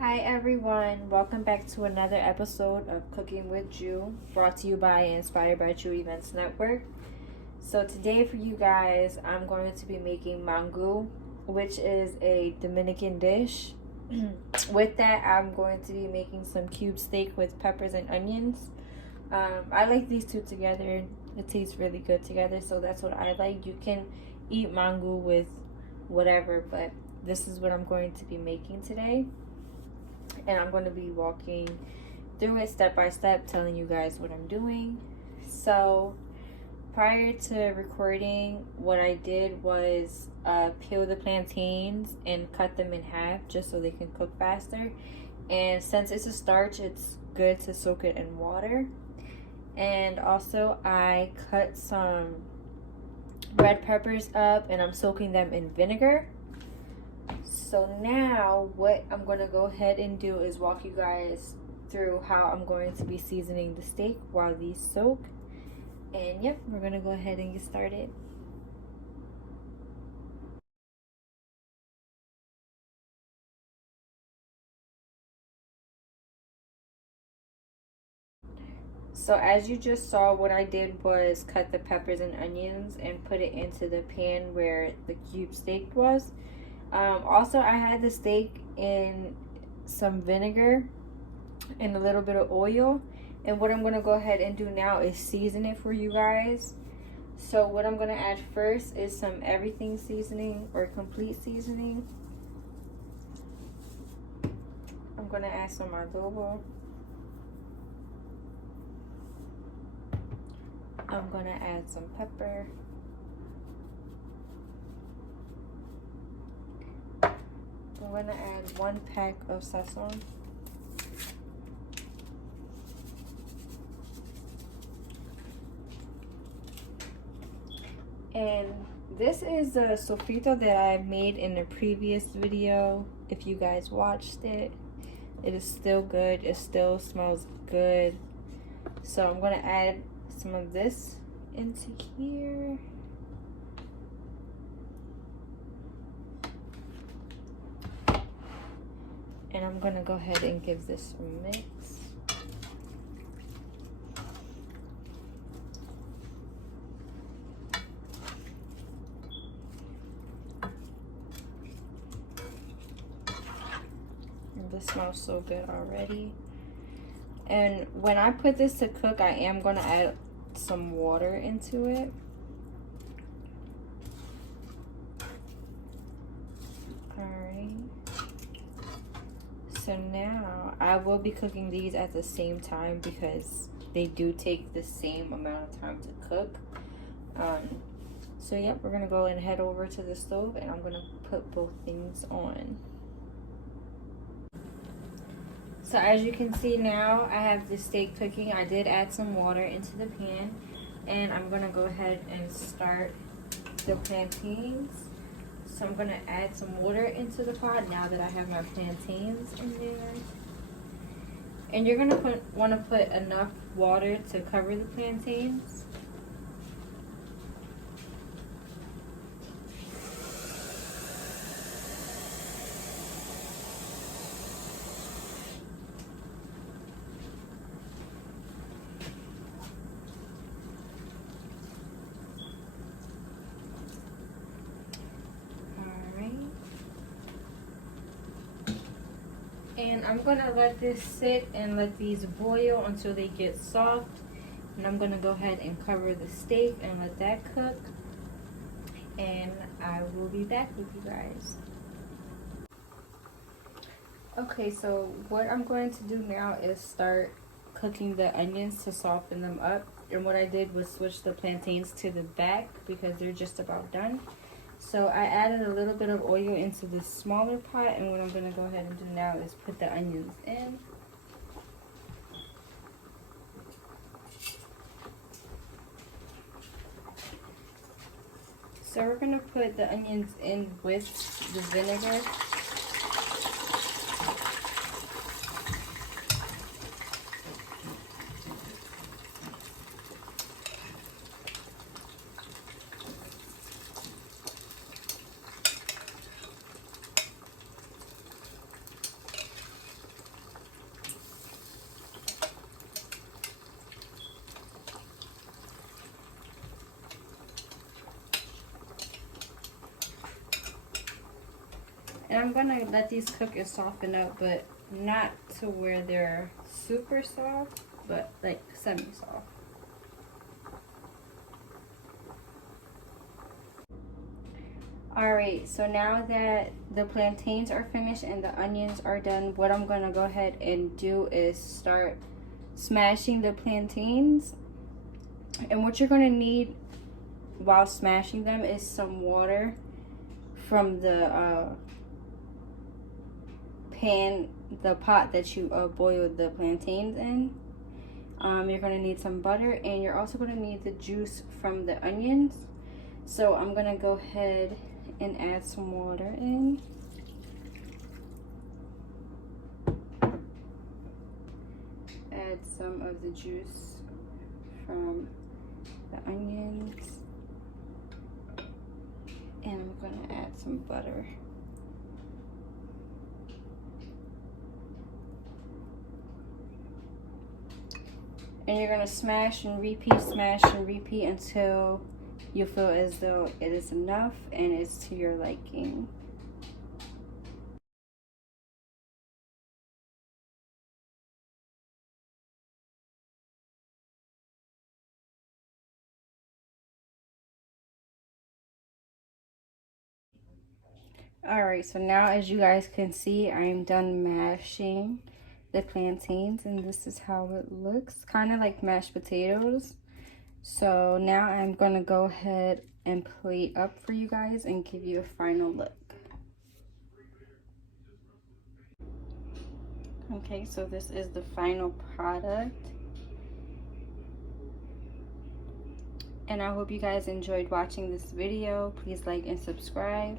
Hi everyone, welcome back to another episode of Cooking with Ju, brought to you by Inspired by Ju Events Network. So today for you guys, I'm going to be making Mangu, which is a Dominican dish. With that, I'm going to be making some cube steak with peppers and onions. I like these two together. It tastes really good together, so that's what I like. You can eat Mangu with whatever, but this is what I'm going to be making today. And I'm going to be walking through it step by step, telling you guys what I'm doing. So prior to recording, what I did was peel the plantains and cut them in half just so they can cook faster. And since it's a starch, it's good to soak it in water. And also I cut some red peppers up and I'm soaking them in vinegar. So now what I'm going to go ahead and do is walk you guys through how I'm going to be seasoning the steak while these soak. And yep, we're going to go ahead and get started. So as you just saw, what I did was cut the peppers and onions and put it into the pan where the cube steak was. Also, I had the steak in some vinegar and a little bit of oil. And what I'm going to go ahead and do now is season it for you guys. So what I'm going to add first is some everything seasoning or complete seasoning. I'm going to add some adobo. I'm going to add some pepper. I'm going to add 1 pack of sesame. And this is a sofrito that I made in a previous video. If you guys watched it, it is still good. It still smells good. So I'm going to add some of this into here. And I'm going to go ahead and give this a mix. And this smells so good already. And when I put this to cook, I am going to add some water into it. Alright. So now I will be cooking these at the same time because they do take the same amount of time to cook. So yep, we're gonna go and head over to the stove and I'm gonna put both things on. So as you can see now, I have the steak cooking. I did add some water into the pan and I'm gonna go ahead and start the plantains. So I'm going to add some water into the pot now that I have my plantains in there. And you're going to want to put enough water to cover the plantains. And I'm going to let this sit and let these boil until they get soft. And I'm going to go ahead and cover the steak and let that cook. And I will be back with you guys. Okay, so what I'm going to do now is start cooking the onions to soften them up. And what I did was switch the plantains to the back because they're just about done. So I added a little bit of oil into the smaller pot, and what I'm going to go ahead and do now is put the onions in. So we're going to put the onions in with the vinegar. And I'm gonna let these cook and soften up, but not to where they're super soft, but like semi-soft. Alright, so now that the plantains are finished and the onions are done, what I'm gonna go ahead and do is start smashing the plantains. And what you're gonna need while smashing them is some water from the pot that you boiled the plantains in. You're gonna need some butter, and you're also gonna need the juice from the onions. So I'm gonna go ahead and add some water in. Add some of the juice from the onions. And I'm gonna add some butter. And you're gonna smash and repeat until you feel as though it is enough and it's to your liking. Alright, so now as you guys can see, I'm done mashing the plantains, and this is how it looks, kind of like mashed potatoes. So now I'm gonna go ahead and plate up for you guys and give you a final look. Okay, so this is the final product, and I hope you guys enjoyed watching this video. Please like and subscribe.